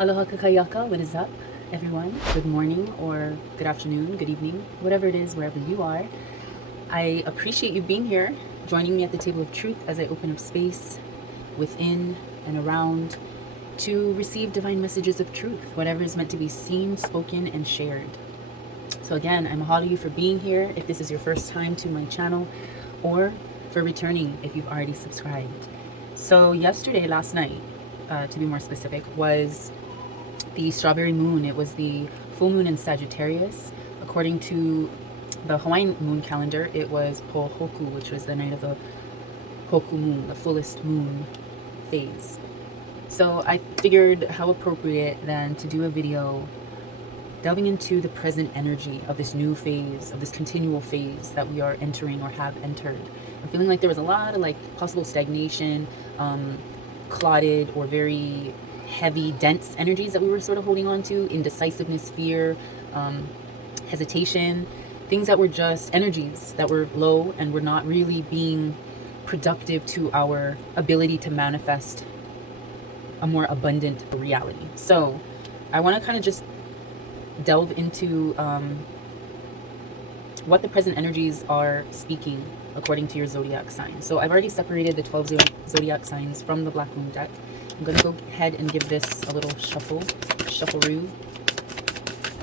Aloha kakayaka, what is up, everyone? Good morning or good afternoon, good evening, whatever it is, wherever you are. I appreciate you being here, joining me at the table of truth as I open up space within and around to receive divine messages of truth, whatever is meant to be seen, spoken, and shared. So again, I'm mahalo you for being here if this is your first time to my channel, or for returning if you've already subscribed. So last night, to be more specific, was the strawberry moon. It was the full moon in Sagittarius. According to the Hawaiian moon calendar, it was Pohoku, which was the night of the Hoku moon, the fullest moon phase. So I figured how appropriate then to do a video delving into the present energy of this new phase, of this continual phase that we are entering or have entered. I'm feeling like there was a lot of possible stagnation, clouded or very heavy, dense energies that we were sort of holding on to, indecisiveness, fear, hesitation, things that were just energies that were low and were not really being productive to our ability to manifest a more abundant reality. So I want to kind of just delve into what the present energies are speaking according to your zodiac sign. So I've already separated the 12 zodiac signs from the Black Moon deck. I'm going to go ahead and give this a little shuffle-roo.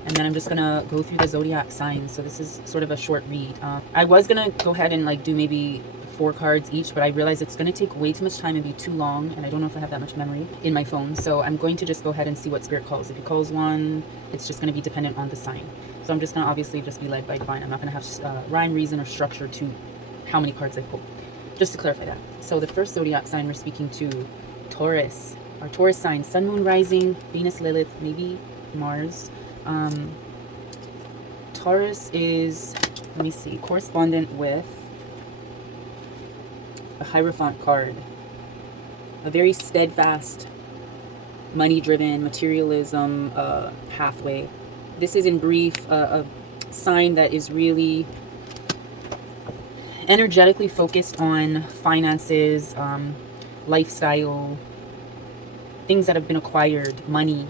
And then I'm just going to go through the zodiac signs. So this is sort of a short read. I was going to go ahead and do maybe 4 cards each, but I realized it's going to take way too much time and be too long. And I don't know if I have that much memory in my phone. So I'm going to just go ahead and see what Spirit calls. If it calls one, it's just going to be dependent on the sign. So I'm just going to obviously just be led by divine. I'm not going to have rhyme, reason, or structure to how many cards I pull. Just to clarify that. So the first zodiac sign we're speaking to, Taurus. Our Taurus sign, Sun, Moon, Rising, Venus, Lilith, maybe Mars. Taurus is, let me see, correspondent with a Hierophant card. A very steadfast, money-driven, materialism pathway. This is in brief a sign that is really energetically focused on finances, lifestyle, things that have been acquired, money.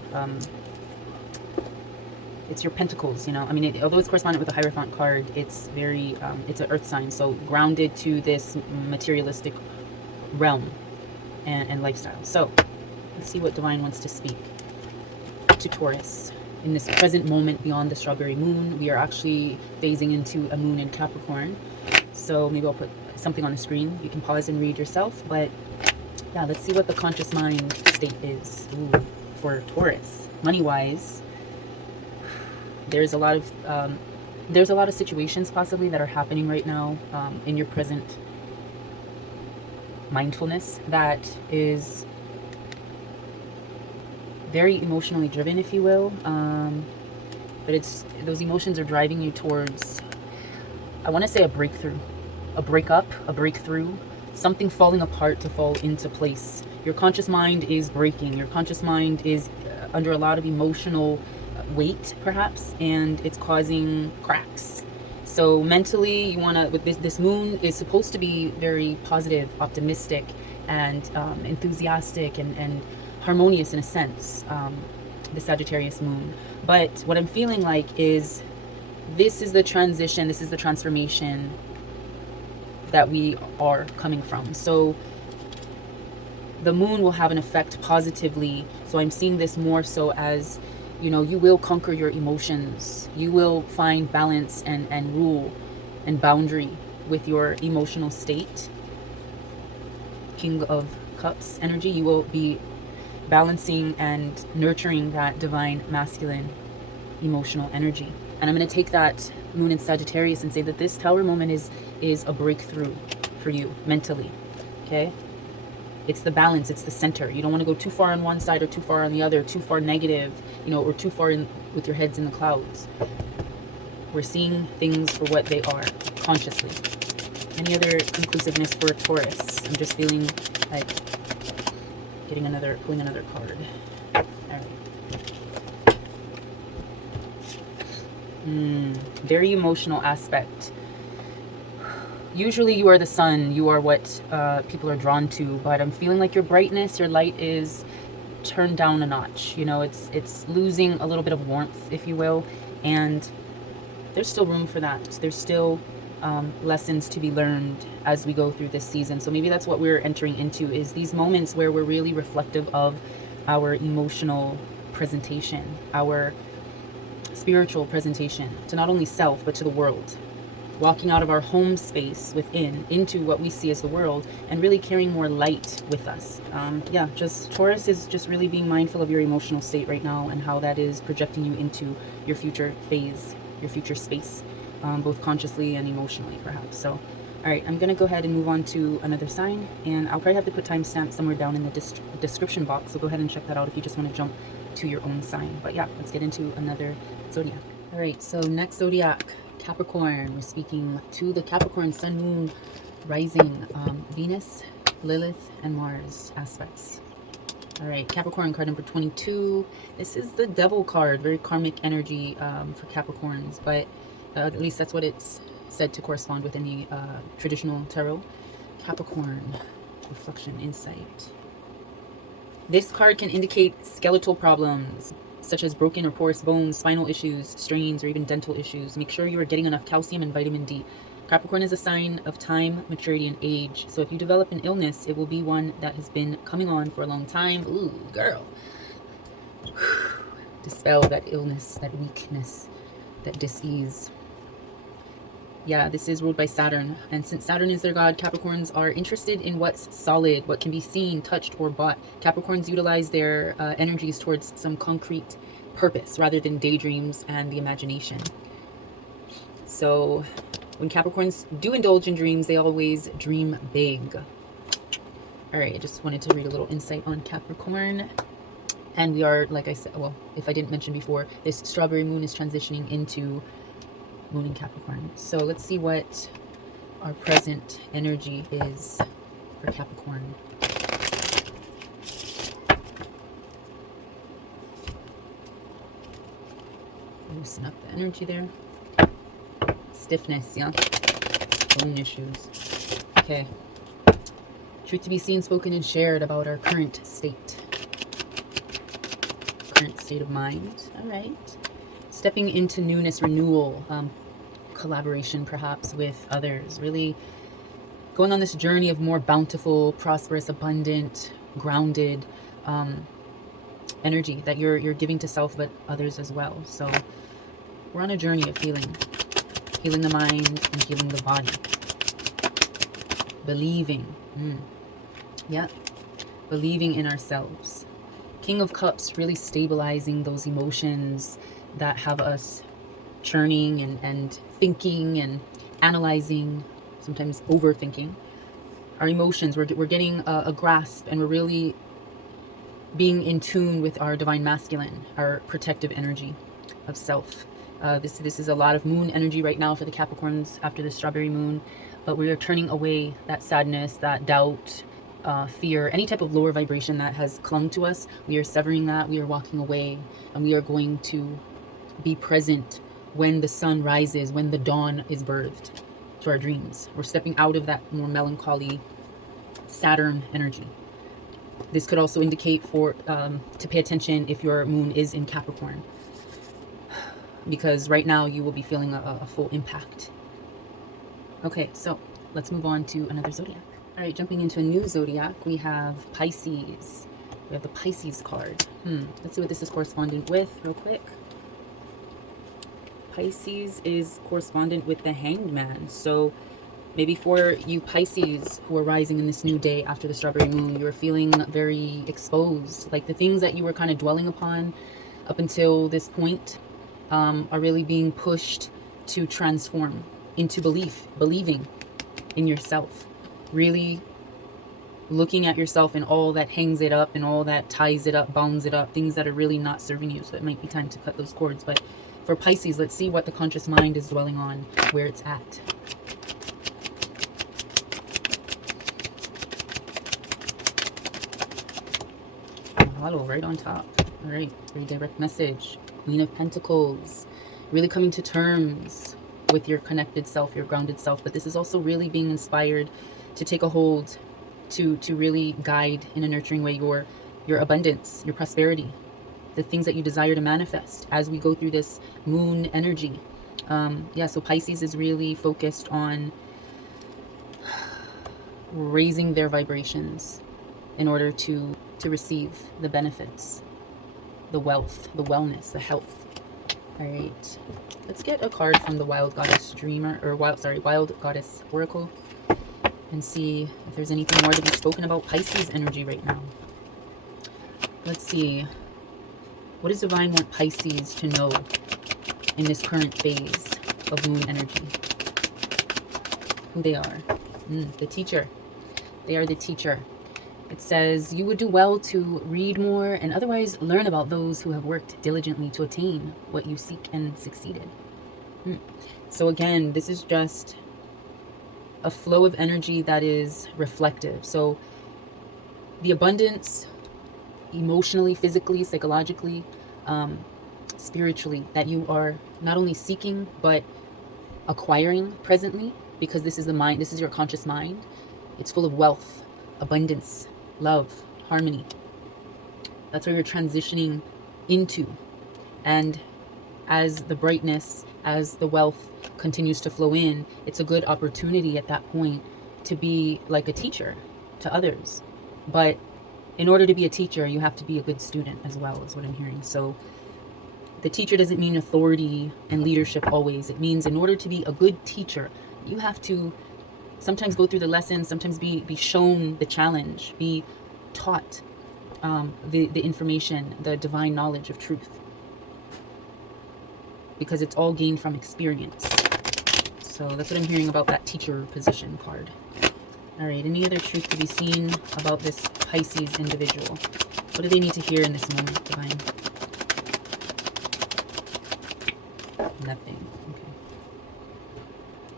It's your pentacles, I mean, although it's correspondent with the Hierophant card, it's very, it's an earth sign, so grounded to this materialistic realm and lifestyle. So let's see what divine wants to speak to Taurus. In this present moment beyond the strawberry moon, we are actually phasing into a moon in Capricorn. So maybe I'll put something on the screen. You can pause and read yourself. But yeah, let's see what the conscious mind state is. Ooh, for Taurus. Money-wise, there's a lot of situations possibly that are happening right now in your present mindfulness that is very emotionally driven, if you will. But those emotions are driving you towards, I want to say, a breakthrough, a breakup, a breakthrough, something falling apart to fall into place. Your conscious mind is breaking. Your conscious mind is under a lot of emotional weight, perhaps, and it's causing cracks. So mentally, you want to, with this moon is supposed to be very positive, optimistic, and enthusiastic and harmonious in a sense, the Sagittarius moon. But what I'm feeling like is this is the transition, this is the transformation that we are coming from. So the moon will have an effect positively. So I'm seeing this more so as, you will conquer your emotions. You will find balance and rule and boundary with your emotional state. King of Cups energy. You will be balancing and nurturing that divine masculine emotional energy. And I'm going to take that moon in Sagittarius and say that this Tower moment is a breakthrough for you mentally. Okay? It's the balance, it's the center. You don't want to go too far on one side or too far on the other, too far negative, or too far in with your heads in the clouds. We're seeing things for what they are, consciously. Any other conclusiveness for Taurus? I'm just feeling like pulling another card. All right. Very emotional aspect. Usually you are the sun, you are what people are drawn to, but I'm feeling like your brightness, your light is turned down a notch. You know, it's losing a little bit of warmth, if you will, and there's still room for that. There's still lessons to be learned as we go through this season. So maybe that's what we're entering into, is these moments where we're really reflective of our emotional presentation, our spiritual presentation to not only self but to the world, walking out of our home space within into what we see as the world, and really carrying more light with us. Yeah, just Taurus is just really being mindful of your emotional state right now and how that is projecting you into your future phase, your future space, both consciously and emotionally perhaps. So all right, I'm gonna go ahead and move on to another sign, and I'll probably have to put timestamps somewhere down in the description box, so go ahead and check that out if you just want to jump to your own sign. But yeah, let's get into another zodiac. All right, so next zodiac, Capricorn. We're speaking to the Capricorn Sun, Moon, Rising, Venus, Lilith, and Mars aspects. All right, Capricorn card number 22. This is the Devil card, very karmic energy for Capricorns, but at least that's what it's said to correspond with in the traditional tarot. Capricorn, reflection, insight. This card can indicate skeletal problems, such as broken or porous bones, spinal issues, strains, or even dental issues. Make sure you are getting enough calcium and vitamin D. Capricorn is a sign of time, maturity, and age. So if you develop an illness, it will be one that has been coming on for a long time. Ooh, girl. Dispel that illness, that weakness, that dis-ease. Yeah, this is ruled by Saturn. And since Saturn is their god, Capricorns are interested in what's solid, what can be seen, touched, or bought. Capricorns utilize their energies towards some concrete purpose rather than daydreams and the imagination. So when Capricorns do indulge in dreams, they always dream big. All right, I just wanted to read a little insight on Capricorn. And we are, like I said, well, if I didn't mention before, this strawberry moon is transitioning into Moon in Capricorn. So let's see what our present energy is for Capricorn. Loosen up the energy there. Stiffness, yeah. Bone issues. Okay. Truth to be seen, spoken, and shared about our current state. Current state of mind. All right. Stepping into newness, renewal, collaboration perhaps with others, really going on this journey of more bountiful, prosperous, abundant, grounded energy that you're giving to self but others as well. So we're on a journey of healing the mind and healing the body. Believing, yeah, believing in ourselves. King of Cups, really stabilizing those emotions that have us churning and thinking and analyzing, sometimes overthinking. Our emotions, we're getting a grasp, and we're really being in tune with our divine masculine, our protective energy of self. This is a lot of moon energy right now for the Capricorns after the strawberry moon, but we are turning away that sadness, that doubt, fear, any type of lower vibration that has clung to us. We are severing that. We are walking away, and we are going to be present when the sun rises, when the dawn is birthed to our dreams. We're stepping out of that more melancholy Saturn energy. This could also indicate for to pay attention if your moon is in Capricorn, because right now you will be feeling a full impact. Okay, so let's move on to another zodiac. All right, jumping into a new zodiac, we have Pisces. We have the Pisces card. Let's see what this is correspondent with real quick. Pisces is correspondent with the Hanged Man. So maybe for you Pisces who are rising in this new day after the strawberry moon, you're feeling very exposed. Like the things that you were kind of dwelling upon up until this point are really being pushed to transform into believing in yourself. Really looking at yourself and all that hangs it up and all that ties it up, bounds it up, things that are really not serving you. So it might be time to cut those cords. But for Pisces, let's see what the conscious mind is dwelling on, where it's at. Hollow right on top. All right, very direct message. Queen of Pentacles. Really coming to terms with your connected self, your grounded self. But this is also really being inspired to take a hold, to really guide in a nurturing way your your abundance, your prosperity, the things that you desire to manifest as we go through this moon energy. Yeah, so Pisces is really focused on raising their vibrations in order to receive the benefits, the wealth, the wellness, the health. All right, let's get a card from the Wild Goddess Dreamer, or Wild Goddess Oracle, and see if there's anything more to be spoken about Pisces energy right now. Let's see. What does Divine want Pisces to know in this current phase of moon energy? Who they are. The teacher. They are the teacher. It says, you would do well to read more and otherwise learn about those who have worked diligently to attain what you seek and succeeded. So again, this is just a flow of energy that is reflective. So the abundance, emotionally, physically, psychologically, spiritually, that you are not only seeking but acquiring presently, because this is the mind, this is your conscious mind. It's full of wealth, abundance, love, harmony. That's where you're transitioning into. And as the brightness, as the wealth continues to flow in, it's a good opportunity at that point to be like a teacher to others. But in order to be a teacher, you have to be a good student as well, is what I'm hearing. So the teacher doesn't mean authority and leadership always. It means in order to be a good teacher, you have to sometimes go through the lessons, sometimes be shown the challenge, be taught the information, the divine knowledge of truth. Because it's all gained from experience. So that's what I'm hearing about that teacher position card. All right, any other truth to be seen about this Pisces individual? What do they need to hear in this moment, Divine? Nothing.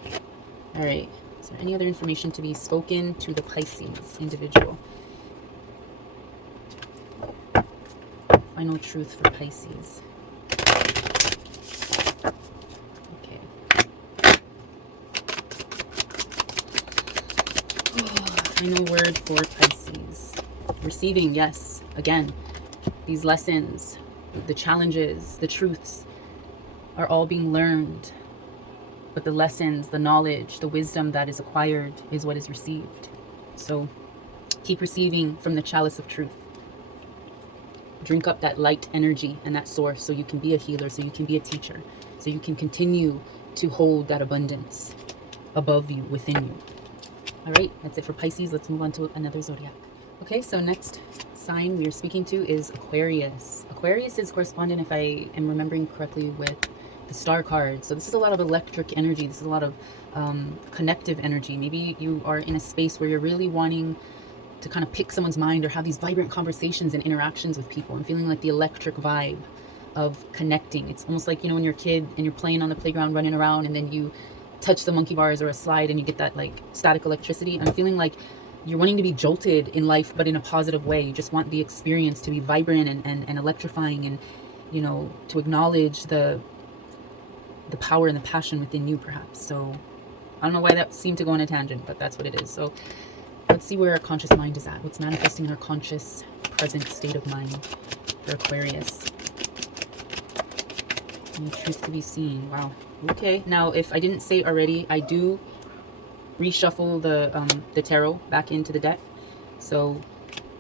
Okay. All right. Is there any other information to be spoken to the Pisces individual? Final truth for Pisces. Okay. Final word for Pisces. Receiving, yes. Again, these lessons, the challenges, the truths are all being learned. But the lessons, the knowledge, the wisdom that is acquired is what is received. So keep receiving from the chalice of truth. Drink up that light energy and that source so you can be a healer, so you can be a teacher, so you can continue to hold that abundance above you, within you. All right, that's it for Pisces. Let's move on to another zodiac. Okay, so next sign we are speaking to is Aquarius. Aquarius is correspondent, if I am remembering correctly, with the star card. So this is a lot of electric energy. This is a lot of connective energy. Maybe you are in a space where you're really wanting to kind of pick someone's mind or have these vibrant conversations and interactions with people. I'm feeling like the electric vibe of connecting. It's almost like, you know, when you're a kid and you're playing on the playground, running around, and then you touch the monkey bars or a slide and you get that like static electricity. I'm feeling like you're wanting to be jolted in life, but in a positive way. You just want the experience to be vibrant and electrifying, and, you know, to acknowledge the power and the passion within you, perhaps. So I don't know why that seemed to go on a tangent, but that's what it is. So let's see where our conscious mind is at. What's manifesting in our conscious present state of mind for Aquarius? Any truth to be seen? Wow. Okay. Now, if I didn't say already, I do reshuffle the tarot back into the deck. So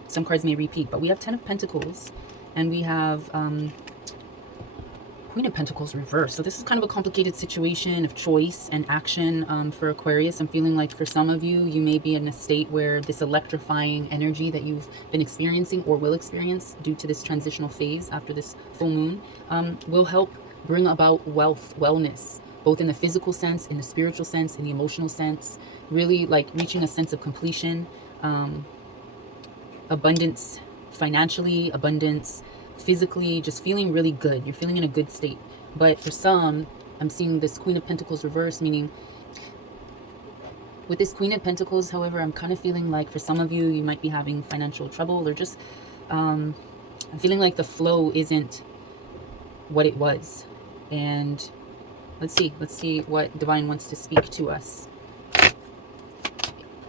some cards may repeat, but we have 10 of Pentacles and we have Queen of Pentacles reversed. So this is kind of a complicated situation of choice and action for Aquarius. I'm feeling like for some of you, you may be in a state where this electrifying energy that you've been experiencing or will experience due to this transitional phase after this full moon will help bring about wealth, wellness, both in the physical sense, in the spiritual sense, in the emotional sense, really like reaching a sense of completion, abundance financially, abundance physically, just feeling really good. You're feeling in a good state. But for some, I'm seeing this Queen of Pentacles reverse, meaning with this Queen of Pentacles, however, I'm kind of feeling like for some of you, you might be having financial trouble, or just I'm feeling like the flow isn't what it was. And let's see what Divine wants to speak to us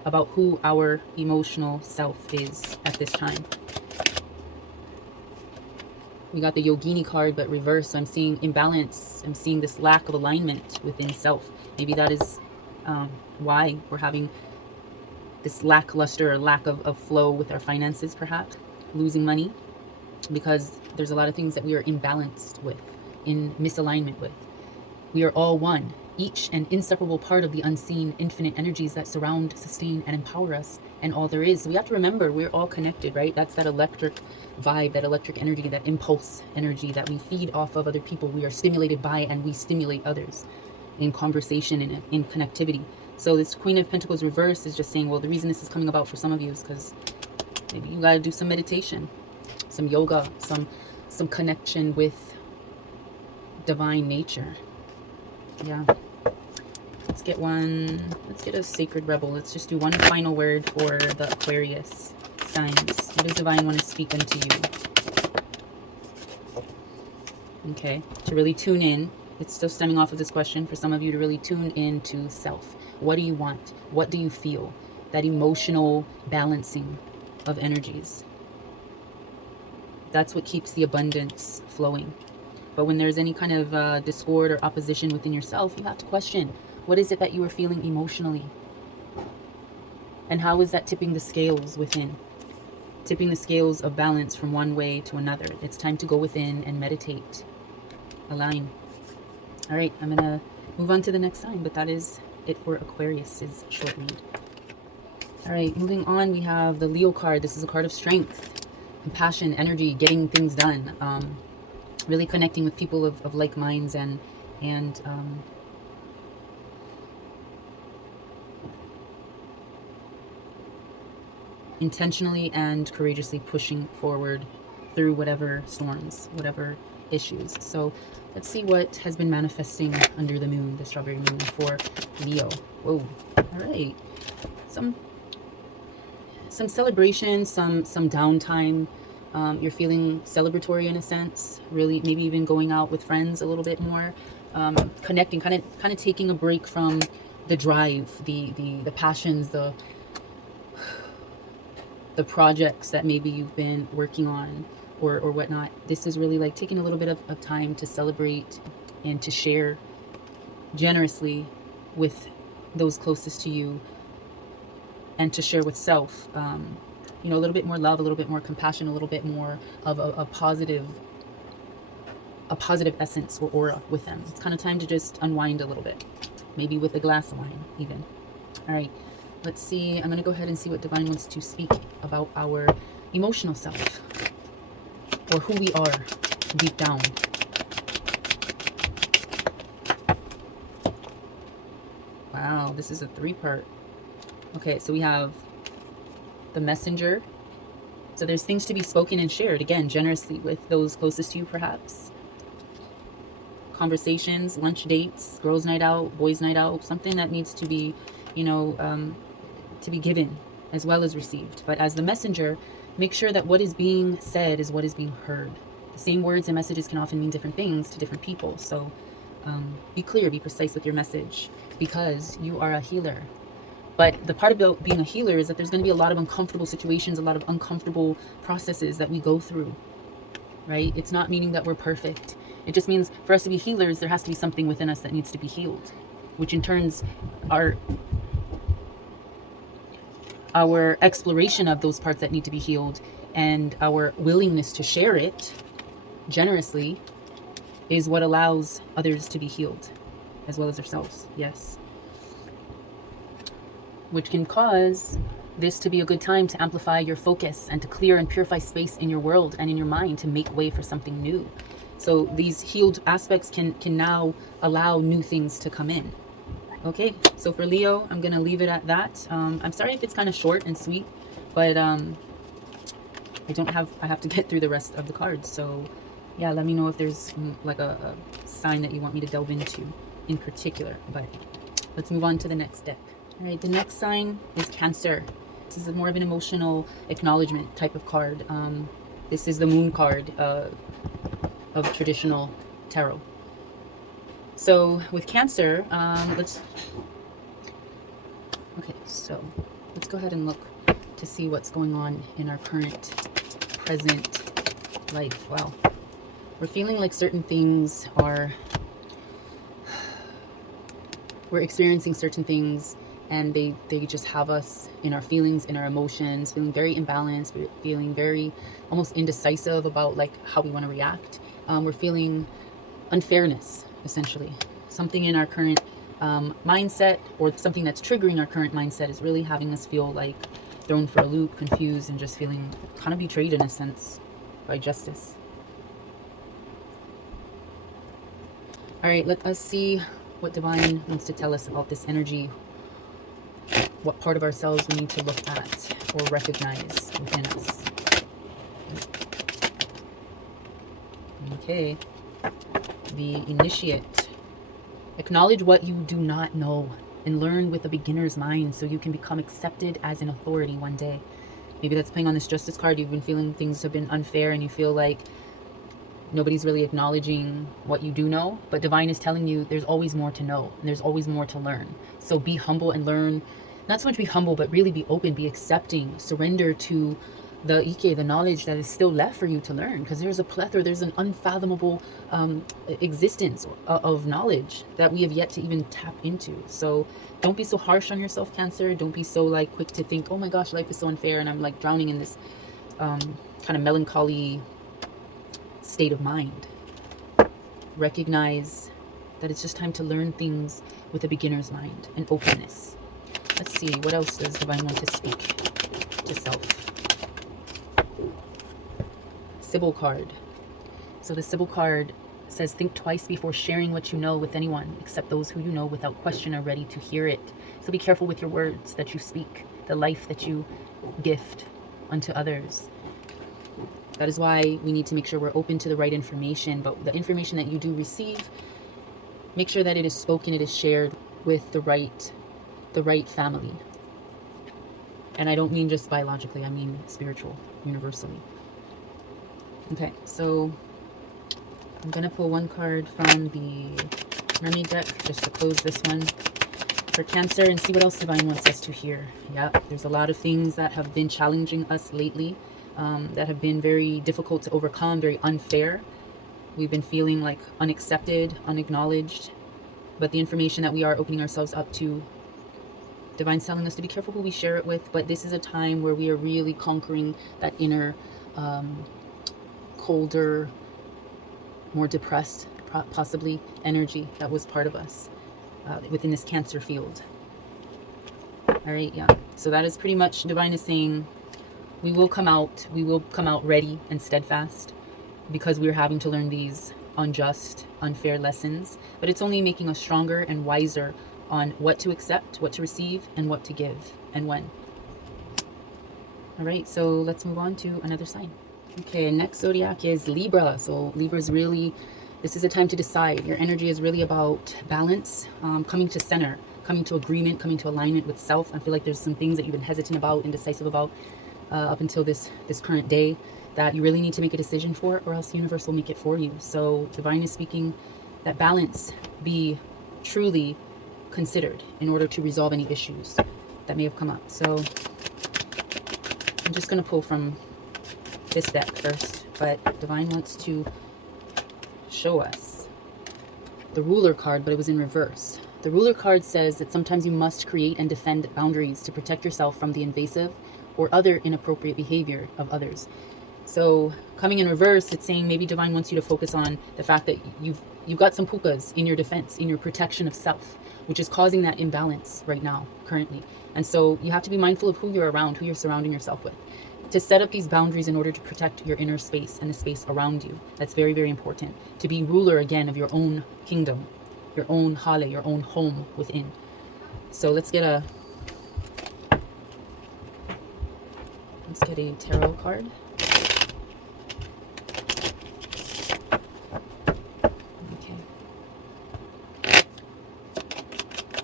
about who our emotional self is at this time. We got the Yogini card, but reversed. So I'm seeing imbalance. I'm seeing this lack of alignment within self. Maybe that is why we're having this lackluster or lack of flow with our finances, perhaps. Losing money because there's a lot of things that we are imbalanced with, in misalignment with. We are all one, each an inseparable part of the unseen infinite energies that surround, sustain, and empower us, and all there is. We have to remember we're all connected, right? That's that electric vibe, that electric energy, that impulse energy that we feed off of other people. We are stimulated by, and we stimulate others in conversation and in connectivity. So this Queen of Pentacles reverse is just saying, well, the reason this is coming about for some of you is because maybe you got to do some meditation, some yoga, some connection with divine nature. Yeah. Let's get one. Let's get a sacred rebel. Let's just do one final word for the Aquarius signs. What does divine want to speak unto you? Okay. To really tune in. It's still stemming off of this question for some of you to really tune into self. What do you want? What do you feel? That emotional balancing of energies. That's what keeps the abundance flowing. But when there's any kind of discord or opposition within yourself, you have to question, what is it that you are feeling emotionally? And how is that tipping the scales within? Tipping the scales of balance from one way to another. It's time to go within and meditate. Align. All right, I'm going to move on to the next sign, but that is it for Aquarius's short read. All right, moving on, we have the Leo card. This is a card of strength, compassion, energy, getting things done. Really connecting with people of like minds and intentionally and courageously pushing forward through whatever storms, whatever issues. So let's see what has been manifesting under the moon, the strawberry moon, for Leo. Whoa. All right. Some celebration, some downtime. You're feeling celebratory in a sense, really, maybe even going out with friends a little bit more, connecting, kind of taking a break from the drive, the passions, the projects that maybe you've been working on or whatnot. This is really like taking a little bit of time to celebrate and to share generously with those closest to you, and to share with self. You know, a little bit more love, a little bit more compassion, a little bit more of a positive essence or aura with them. It's kind of time to just unwind a little bit, maybe with a glass of wine even. All right, let's see. I'm going to go ahead and see what divine wants to speak about our emotional self, or who we are deep down. Wow, this is a 3-part. Okay, so we have the messenger. So there's things to be spoken and shared, again, generously with those closest to you, perhaps. Conversations, lunch dates, girls' night out, boys' night out, something that needs to be, you know, to be given as well as received. But as the messenger, make sure that what is being said is what is being heard. The same words and messages can often mean different things to different people. So be clear, be precise with your message, because you are a healer. But the part about being a healer is that there's going to be a lot of uncomfortable situations, a lot of uncomfortable processes that we go through, right? It's not meaning that we're perfect. It just means for us to be healers, there has to be something within us that needs to be healed, which in turns our exploration of those parts that need to be healed and our willingness to share it generously is what allows others to be healed as well as ourselves. Yes. Which can cause this to be a good time to amplify your focus and to clear and purify space in your world and in your mind to make way for something new. So these healed aspects can now allow new things to come in. Okay, so for Leo, I'm going to leave it at that. I'm sorry if it's kind of short and sweet, but I have to get through the rest of the cards. So yeah, let me know if there's like a sign that you want me to delve into in particular. But let's move on to the next deck. All right, the next sign is Cancer. This is more of an emotional acknowledgement type of card. This is the moon card of traditional tarot. So with Cancer, let's go ahead and look to see what's going on in our present life. Wow. We're feeling like certain things are, we're experiencing certain things, and they just have us in our feelings, in our emotions, feeling very imbalanced, feeling very almost indecisive about like how we want to react. We're feeling unfairness, essentially. Something in our current mindset, or something that's triggering our current mindset, is really having us feel like thrown for a loop, confused, and just feeling kind of betrayed in a sense by justice. All right, let us see what Divine wants to tell us about this energy. What part of ourselves we need to look at or recognize within us. Okay. The Initiate. Acknowledge what you do not know and learn with a beginner's mind so you can become accepted as an authority one day. Maybe that's playing on this Justice card. You've been feeling things have been unfair and you feel like nobody's really acknowledging what you do know. But Divine is telling you there's always more to know and there's always more to learn. So be humble and learn. Not so much be humble, but really be open, be accepting, surrender to the Ike, the knowledge that is still left for you to learn, because there's a plethora, there's an unfathomable existence of knowledge that we have yet to even tap into. So don't be so harsh on yourself, Cancer. Don't be so like quick to think, oh my gosh, life is so unfair and I'm like drowning in this kind of melancholy state of mind. Recognize that it's just time to learn things with a beginner's mind and openness. Let's see, what else does Divine want to speak to self? Sybil card. So the Sybil card says, think twice before sharing what you know with anyone, except those who you know without question are ready to hear it. So be careful with your words that you speak, the life that you gift unto others. That is why we need to make sure we're open to the right information, but the information that you do receive, make sure that it is spoken, it is shared with the right family. And I don't mean just biologically, I mean spiritual, universally. Okay, so I'm gonna pull one card from the Mermaid deck just to close this one for Cancer and see what else Divine wants us to hear. Yeah, there's a lot of things that have been challenging us lately, that have been very difficult to overcome, very unfair. We've been feeling like unaccepted, unacknowledged, but the information that we are opening ourselves up to, Divine's telling us to be careful who we share it with, but this is a time where we are really conquering that inner, colder, more depressed, possibly, energy that was part of us within this Cancer field. All right, yeah. So that is pretty much, Divine is saying, we will come out ready and steadfast, because we're having to learn these unjust, unfair lessons, but it's only making us stronger and wiser on what to accept, what to receive, and what to give, and when. All right, so let's move on to another sign. Okay, next zodiac is Libra. So Libra is really, this is a time to decide. Your energy is really about balance, coming to center, coming to agreement, coming to alignment with self. I feel like there's some things that you've been hesitant about, indecisive about, up until this current day, that you really need to make a decision for, or else the universe will make it for you. So Divine is speaking that balance be truly considered in order to resolve any issues that may have come up. So I'm just going to pull from this deck first, but Divine wants to show us the Ruler card, but it was in reverse. The Ruler card says that sometimes you must create and defend boundaries to protect yourself from the invasive or other inappropriate behavior of others. So coming in reverse, it's saying maybe Divine wants you to focus on the fact that you've got some pukas in your defense, in your protection of self, which is causing that imbalance right now, currently. And so you have to be mindful of who you're around, who you're surrounding yourself with, to set up these boundaries in order to protect your inner space and the space around you. That's very, very important. To be ruler again of your own kingdom, your own hale, your own home within. So let's get a tarot card.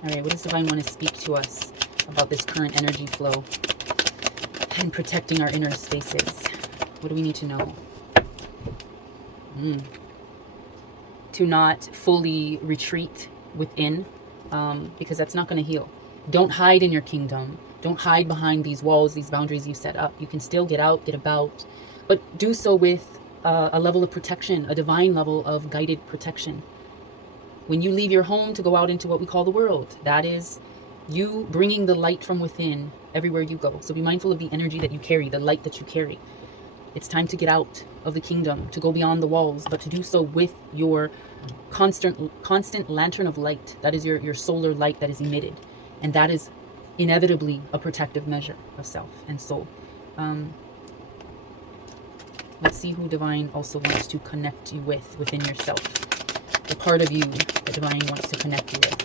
All right, what does Divine want to speak to us about this current energy flow and protecting our inner spaces? What do we need to know? To not fully retreat within, because that's not going to heal. Don't hide in your kingdom. Don't hide behind these walls, these boundaries you set up. You can still get out, get about, but do so with a level of protection, a divine level of guided protection. When you leave your home to go out into what we call the world, that is you bringing the light from within everywhere you go. So be mindful of the energy that you carry, the light that you carry. It's time to get out of the kingdom, to go beyond the walls, but to do so with your constant lantern of light. That is your solar light that is emitted. And that is inevitably a protective measure of self and soul. Let's see who Divine also wants to connect you with within yourself. The part of you that Divine wants to connect you with.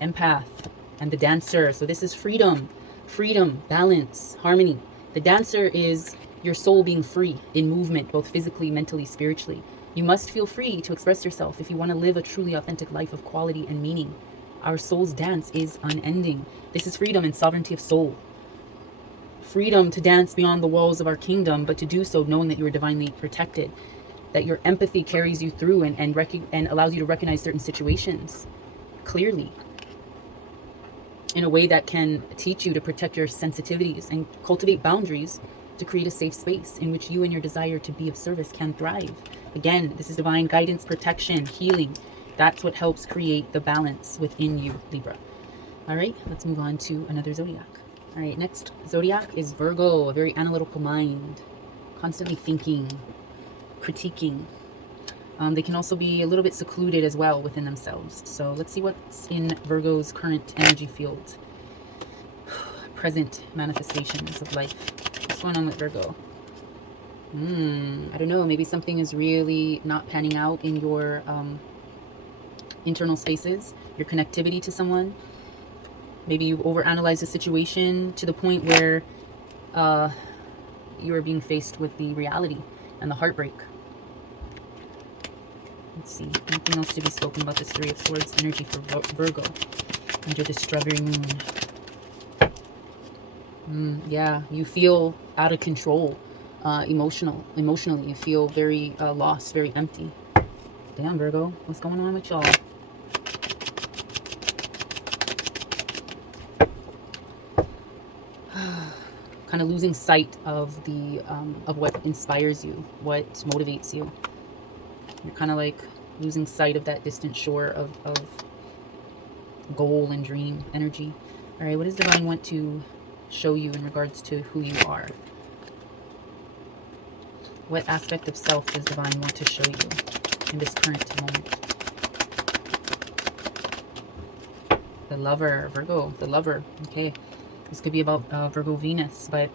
Empath and the Dancer. So this is freedom, balance, harmony. The Dancer is your soul being free in movement, both physically, mentally, spiritually. You must feel free to express yourself if you want to live a truly authentic life of quality and meaning. Our soul's dance is unending. This is freedom and sovereignty of soul. Freedom to dance beyond the walls of our kingdom, but to do so knowing that you are divinely protected, that your empathy carries you through and allows you to recognize certain situations clearly in a way that can teach you to protect your sensitivities and cultivate boundaries to create a safe space in which you and your desire to be of service can thrive. Again, this is divine guidance, protection, healing. That's what helps create the balance within you, Libra. All right, let's move on to another zodiac. All right, next zodiac is Virgo, a very analytical mind, constantly thinking, critiquing. They can also be a little bit secluded as well within themselves. So let's see what's in Virgo's current energy field. Present manifestations of life. What's going on with Virgo? I don't know. Maybe something is really not panning out in your internal spaces, your connectivity to someone. Maybe you've overanalyzed the situation to the point where you are being faced with the reality and the heartbreak. Let's see. Anything else to be spoken about this Three of Swords energy for Virgo under this strawberry moon? Yeah, you feel out of control, emotionally. You feel very lost, very empty. Damn, Virgo, what's going on with y'all? Kind of losing sight of the of what inspires you, what motivates you. You're kind of like losing sight of that distant shore of goal and dream energy. All right, what does Divine want to show you in regards to who you are? What aspect of self does Divine want to show you in this current moment? The Lover, Virgo, the Lover. Okay, this could be about Virgo Venus, but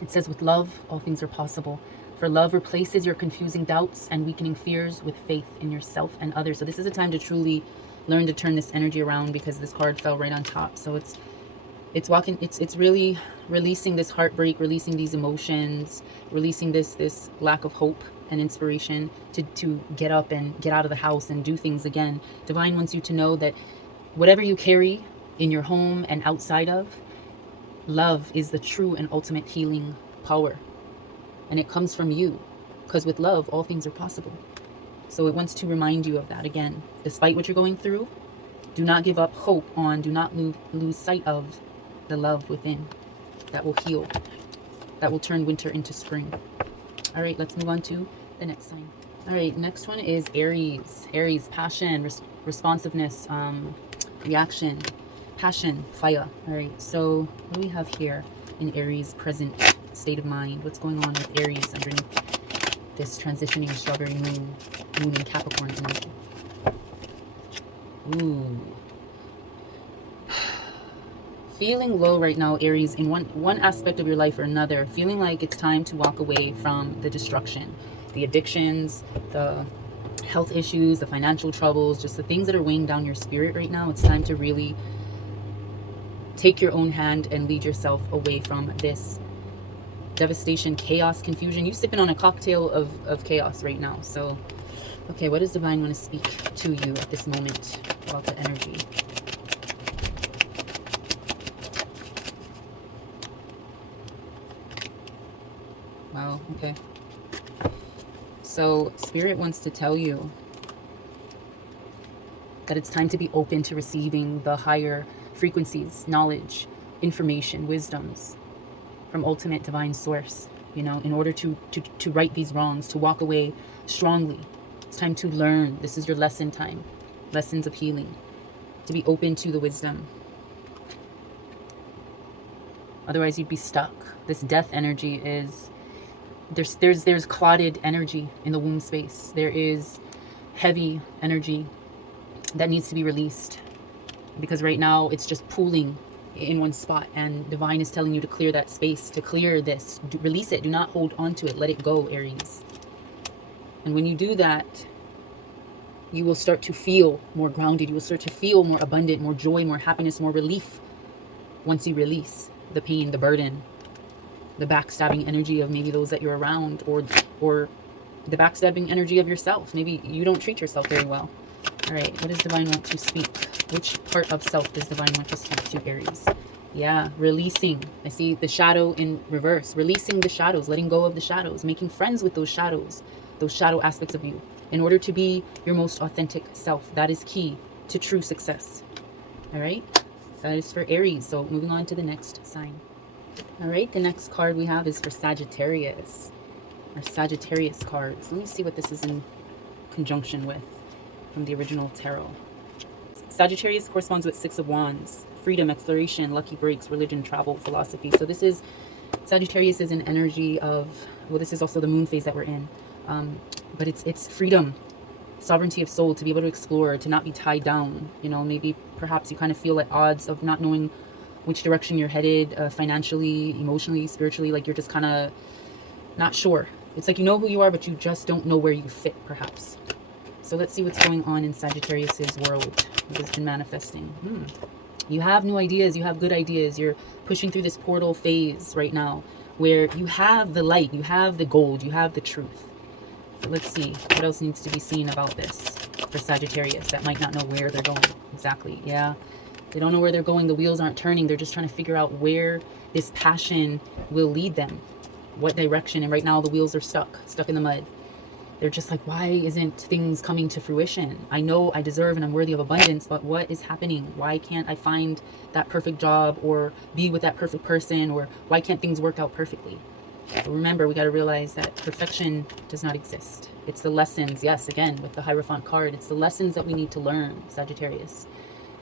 it says with love, all things are possible. For love replaces your confusing doubts and weakening fears with faith in yourself and others. So this is a time to truly learn to turn this energy around, because this card fell right on top. So it's really releasing this heartbreak, releasing these emotions, releasing this lack of hope and inspiration to get up and get out of the house and do things again. Divine wants you to know that whatever you carry in your home and outside of, love is the true and ultimate healing power. And it comes from you, because with love, all things are possible. So it wants to remind you of that again. Despite what you're going through, do not give up hope on, do not lose sight of the love within that will heal, that will turn winter into spring. All right, let's move on to the next sign. All right, next one is Aries. Aries, passion, responsiveness, reaction, passion, fire. All right, so what do we have here in Aries' present state of mind? What's going on with Aries underneath this transitioning strawberry moon in Capricorn energy? Ooh. Feeling low right now, Aries, in one aspect of your life or another. Feeling like it's time to walk away from the destruction, the addictions, the health issues, the financial troubles, just the things that are weighing down your spirit right now. It's time to really take your own hand and lead yourself away from this devastation, chaos, confusion. You're sipping on a cocktail of chaos right now. So, okay, what does Divine want to speak to you at this moment about the energy? Wow, okay. So, Spirit wants to tell you that it's time to be open to receiving the higher frequencies, knowledge, information, wisdoms from ultimate divine source. you know, in order to right these wrongs, to walk away strongly. It's time to learn. This is your lesson time. Lessons of healing. To be open to the wisdom. Otherwise you'd be stuck. This death energy is, there's clotted energy in the womb space. There is heavy energy that needs to be released, because right now it's just pooling in one spot, and divine is telling you to clear that space, to clear this, release it. Do not hold on to it. Let it go, Aries. And when you do that, you will start to feel more grounded. You will start to feel more abundant, more joy, more happiness, more relief once you release the pain, the burden, the backstabbing energy of maybe those that you're around, or the backstabbing energy of yourself. Maybe you don't treat yourself very well. All right, what does divine want to speak? Which part of self does divine want to speak to, Aries? Yeah, releasing. I see the shadow in reverse. Releasing the shadows, letting go of the shadows, making friends with those shadow aspects of you, in order to be your most authentic self. That is key to true success. All right, that is for Aries. So moving on to the next sign. All right, the next card we have is for Sagittarius. Our Sagittarius cards. Let me see what this is in conjunction with from the original tarot. Sagittarius corresponds with Six of Wands. Freedom, exploration, lucky breaks, religion, travel, philosophy. So this is, Sagittarius is an energy of, well, this is also the moon phase that we're in. But it's freedom, sovereignty of soul, to be able to explore, to not be tied down. You know, maybe perhaps you kind of feel at odds of not knowing which direction you're headed, financially, emotionally, spiritually, like you're just kind of not sure. It's like you know who you are, but you just don't know where you fit, perhaps. So let's see what's going on in Sagittarius's world. What has been manifesting? You have new ideas. You have good ideas. You're pushing through this portal phase right now, where you have the light, you have the gold, you have the truth. But let's see what else needs to be seen about this for Sagittarius that might not know where they're going. Exactly. Yeah. They don't know where they're going. The wheels aren't turning. They're just trying to figure out where this passion will lead them. What direction. And right now the wheels are stuck in the mud. They're just like, why isn't things coming to fruition? I know I deserve and I'm worthy of abundance, but what is happening? Why can't I find that perfect job or be with that perfect person? Or why can't things work out perfectly? But remember, we got to realize that perfection does not exist. It's the lessons. Yes, again, with the Hierophant card, it's the lessons that we need to learn, Sagittarius.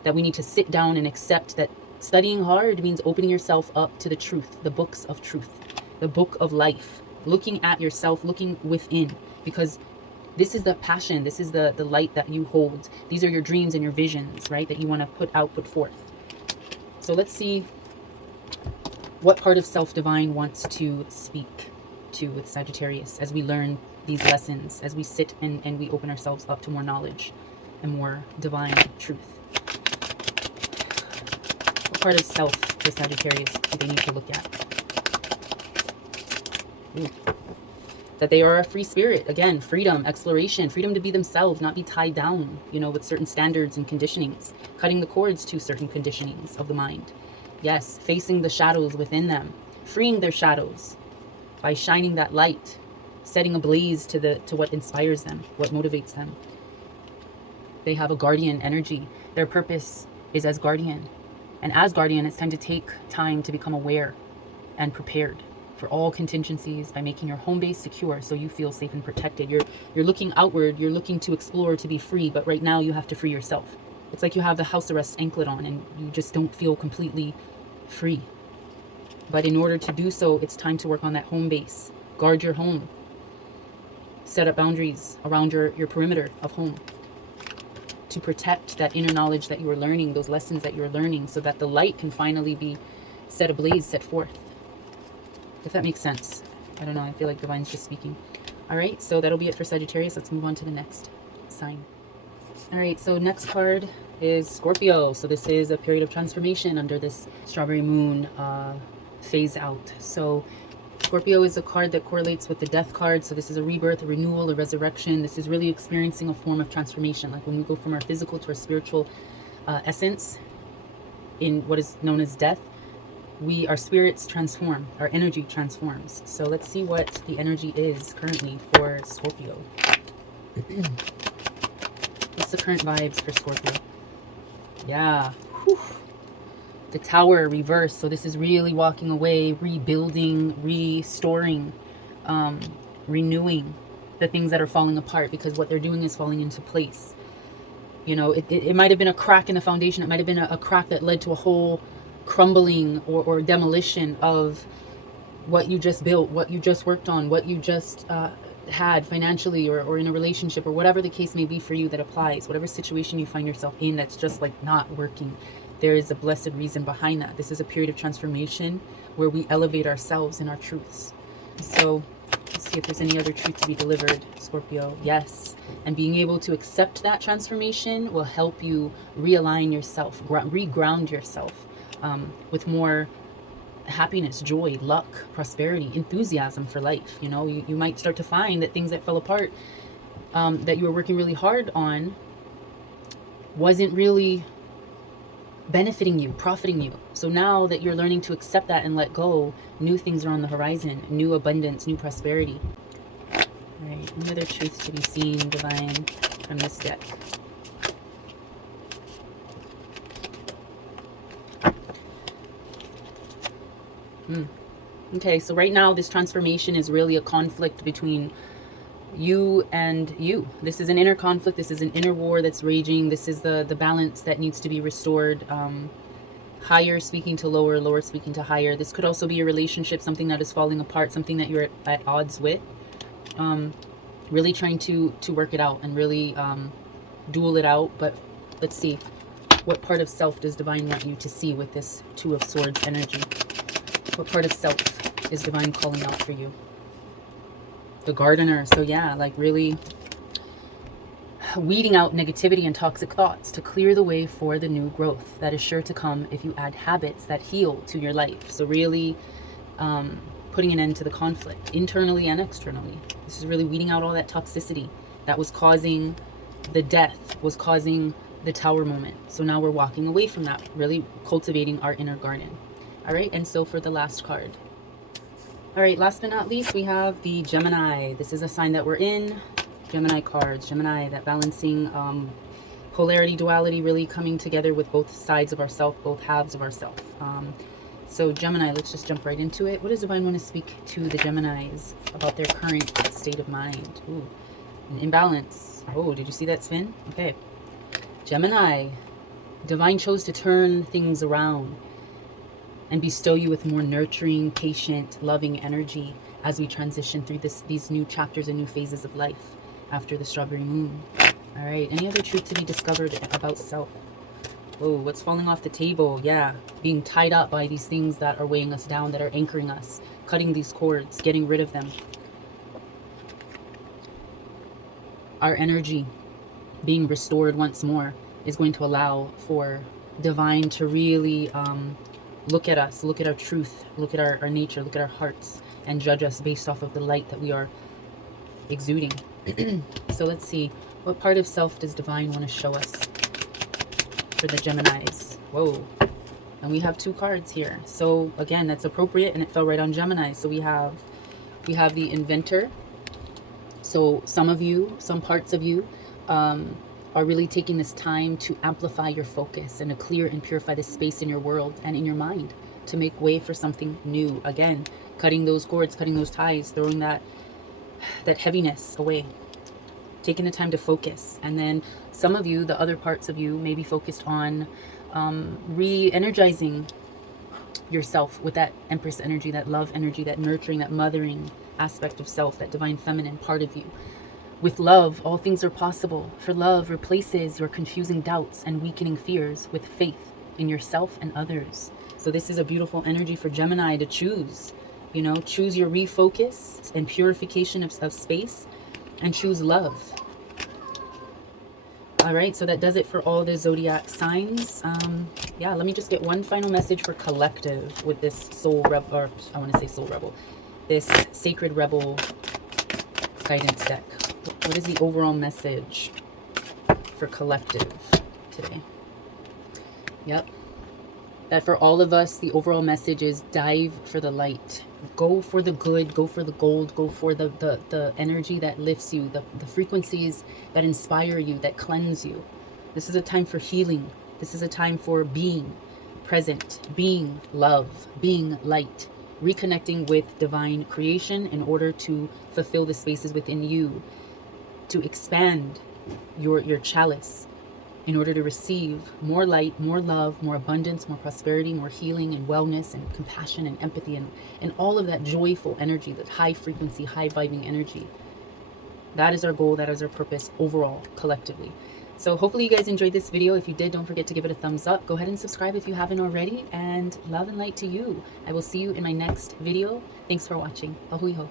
That we need to sit down and accept that studying hard means opening yourself up to the truth, the books of truth, the book of life, looking at yourself, looking within. Because this is the passion, this is the light that you hold. These are your dreams and your visions, right? That you want to put forth. So let's see what part of self divine wants to speak to with Sagittarius as we learn these lessons, as we sit and we open ourselves up to more knowledge and more divine truth. What part of self for Sagittarius do they need to look at? Ooh. That they are a free spirit. Again, freedom, exploration, freedom to be themselves, not be tied down, you know, with certain standards and conditionings, cutting the cords to certain conditionings of the mind. Yes, facing the shadows within them, freeing their shadows by shining that light, setting a blaze to what inspires them, what motivates them. They have a guardian energy. Their purpose is as guardian. And as guardian, it's time to take time to become aware and prepared for all contingencies by making your home base secure so you feel safe and protected. You're looking outward, you're looking to explore, to be free, but right now you have to free yourself. It's like you have the house arrest anklet on and you just don't feel completely free. But in order to do so, it's time to work on that home base. Guard your home. Set up boundaries around your perimeter of home to protect that inner knowledge that you are learning, those lessons that you're learning, so that the light can finally be set ablaze, set forth. If that makes sense. I don't know. I feel like divine's just speaking. All right. So that'll be it for Sagittarius. Let's move on to the next sign. All right. So next card is Scorpio. So this is a period of transformation under this strawberry moon phase out. So Scorpio is a card that correlates with the death card. So this is a rebirth, a renewal, a resurrection. This is really experiencing a form of transformation. Like when we go from our physical to our spiritual essence in what is known as death. Our spirits transform, our energy transforms. So let's see what the energy is currently for Scorpio. What's the current vibes for Scorpio? Yeah. Whew. The Tower reversed. So this is really walking away, rebuilding, restoring, renewing the things that are falling apart, because what they're doing is falling into place. You know, it might have been a crack in the foundation. It might have been a crack that led to a whole crumbling or demolition of what you just built, what you just worked on, what you just had financially or in a relationship, or whatever the case may be for you that applies. Whatever situation you find yourself in that's just like not working, there is a blessed reason behind that. This is a period of transformation where we elevate ourselves in our truths. So let's see if there's any other truth to be delivered, Scorpio. Yes. And being able to accept that transformation will help you realign yourself, reground yourself with more happiness, joy, luck, prosperity, enthusiasm for life. You know, you might start to find that things that fell apart, that you were working really hard on, wasn't really benefiting you, profiting you. So now that you're learning to accept that and let go, new things are on the horizon, new abundance, new prosperity. All right, any other truths to be seen, divine, from this deck? Okay, so right now this transformation is really a conflict between you and you. This is an inner conflict. This is an inner war that's raging. This is the balance that needs to be restored. Higher speaking to lower, lower speaking to higher. This could also be a relationship, something that is falling apart, something that you're at odds with. Really trying to work it out and really duel it out. But let's see, what part of self does divine want you to see with this Two of Swords energy? What part of self is divine calling out for you? The Gardener. So yeah, like really weeding out negativity and toxic thoughts to clear the way for the new growth that is sure to come if you add habits that heal to your life. So really putting an end to the conflict internally and externally. This is really weeding out all that toxicity that was causing the death, was causing the Tower moment. So now we're walking away from that, really cultivating our inner garden. All right, and so for the last card. All right, last but not least, we have the Gemini. This is a sign that we're in. Gemini cards. Gemini, that balancing polarity, duality, really coming together with both sides of ourself, both halves of ourself. So Gemini, let's just jump right into it. What does divine want to speak to the Geminis about their current state of mind? Ooh, an imbalance. Oh, did you see that spin? Okay. Gemini, divine chose to turn things around and bestow you with more nurturing, patient, loving energy as we transition through these new chapters and new phases of life after the strawberry moon. All right, any other truth to be discovered about self? Oh, what's falling off the table? Yeah, being tied up by these things that are weighing us down, that are anchoring us, cutting these cords, getting rid of them. Our energy being restored once more is going to allow for divine to really look at us, look at our truth, look at our nature, look at our hearts, and judge us based off of the light that we are exuding. So let's see, what part of self does divine want to show us for the Geminis? Whoa. And we have two cards here. So again, that's appropriate, and it fell right on Gemini. So we have the Inventor. So some of you, some parts of you, are really taking this time to amplify your focus and to clear and purify the space in your world and in your mind to make way for something new. Again, cutting those cords, cutting those ties, throwing that heaviness away, taking the time to focus. And then some of you, the other parts of you, may be focused on re-energizing yourself with that Empress energy, that love energy, that nurturing, that mothering aspect of self, that divine feminine part of you. With love, all things are possible. For love replaces your confusing doubts and weakening fears with faith in yourself and others. So this is a beautiful energy for Gemini to choose. You know, choose your refocus and purification of space, and choose love. All right, so that does it for all the zodiac signs. Yeah, let me just get one final message for collective with this soul rebel, or I want to say soul rebel, this sacred rebel guidance deck. What is the overall message for collective today? Yep. That for all of us, the overall message is dive for the light. Go for the good, go for the gold, go for the energy that lifts you, the frequencies that inspire you, that cleanse you. This is a time for healing. This is a time for being, present, being love, being light, reconnecting with divine creation in order to fulfill the spaces within you, to expand your chalice in order to receive more light, more love, more abundance, more prosperity, more healing and wellness and compassion and empathy and all of that joyful energy, that high frequency, high vibing energy. That is our goal. That is our purpose overall, collectively. So hopefully you guys enjoyed this video. If you did, don't forget to give it a thumbs up. Go ahead and subscribe if you haven't already. And love and light to you. I will see you in my next video. Thanks for watching. Ahui ho.